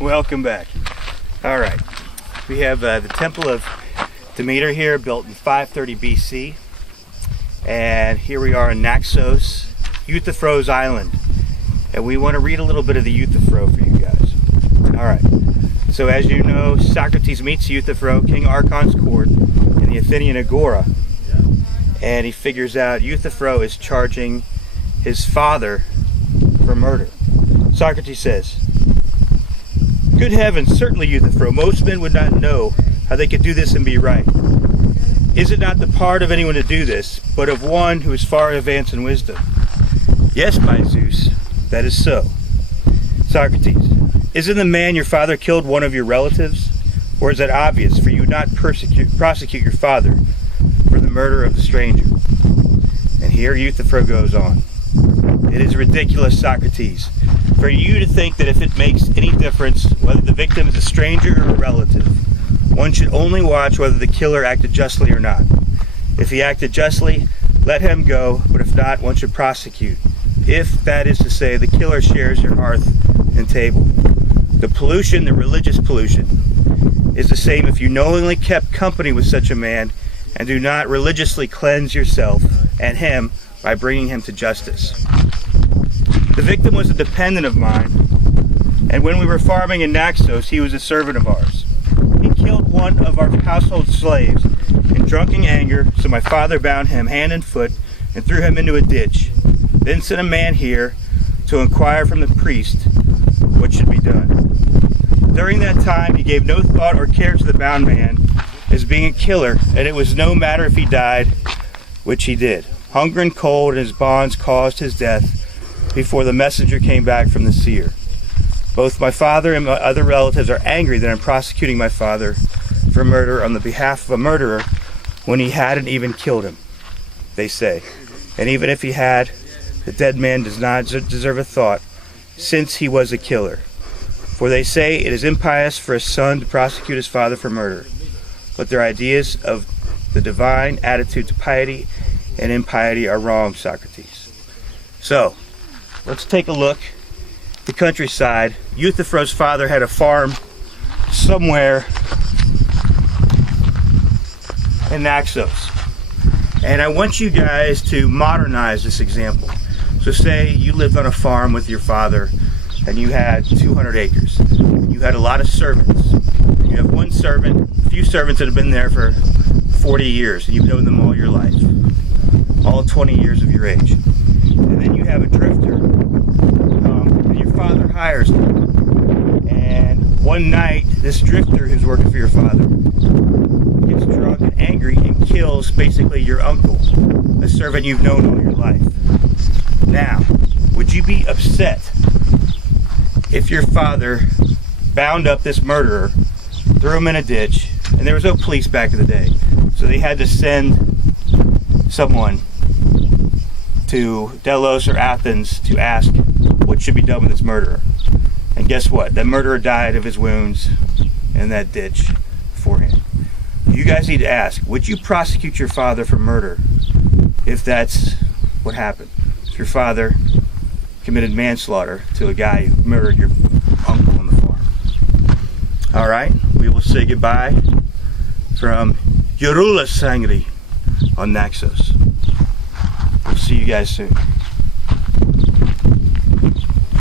Welcome back. All right, we have the Temple of Demeter here, built in 530 BC, and here we are in Naxos, Euthyphro's island, and we want to read a little bit of the Euthyphro for you guys. All right, so as you know, Socrates meets Euthyphro, King Archon's court, in the Athenian Agora, and he figures out Euthyphro is charging his father for murder. Socrates says, "Good heavens, certainly, Euthyphro, most men would not know how they could do this and be right. Is it not the part of anyone to do this, but of one who is far advanced in wisdom?" "Yes, by Zeus, that is so." Socrates, "Isn't the man your father killed one of your relatives? Or is that obvious, for you would not prosecute your father for the murder of the stranger?" And here Euthyphro goes on. "It is ridiculous, Socrates, for you to think that if it makes any difference whether the victim is a stranger or a relative, one should only watch whether the killer acted justly or not. If he acted justly, let him go, but if not, one should prosecute. If, that is to say, the killer shares your hearth and table. The pollution, the religious pollution, is the same if you knowingly kept company with such a man and do not religiously cleanse yourself and him by bringing him to justice. The victim was a dependent of mine, and when we were farming in Naxos, he was a servant of ours. He killed one of our household slaves in drunken anger, so my father bound him hand and foot and threw him into a ditch, then sent a man here to inquire from the priest what should be done. During that time, he gave no thought or care to the bound man as being a killer, and it was no matter if he died, which he did. Hunger and cold and his bonds caused his death before the messenger came back from the seer. Both my father and my other relatives are angry that I'm prosecuting my father for murder on the behalf of a murderer when he hadn't even killed him, they say. And even if he had, the dead man does not deserve a thought, since he was a killer. For they say it is impious for a son to prosecute his father for murder. But their ideas of the divine attitude to piety and impiety are wrong, Socrates." So, let's take a look at the countryside. Euthyphro's father had a farm somewhere in Naxos. And I want you guys to modernize this example. So say you lived on a farm with your father and you had 200 acres. You had a lot of servants. You have one servant, a few servants that have been there for 40 years, and you've known them all your life, all 20 years of your age. And then you have a drifter, and your father hires him. And one night, this drifter who's working for your father gets drunk and angry and kills basically your uncle, a servant you've known all your life. Now, would you be upset if your father bound up this murderer, threw him in a ditch, and there was no police back in the day, so they had to send someone to Delos or Athens to ask what should be done with this murderer? And guess what? That murderer died of his wounds in that ditch beforehand. You guys need to ask, would you prosecute your father for murder if that's what happened? If your father committed manslaughter to a guy who murdered your uncle on the farm. All right, we will say goodbye from Yorula Sangri on Naxos. We'll see you guys soon.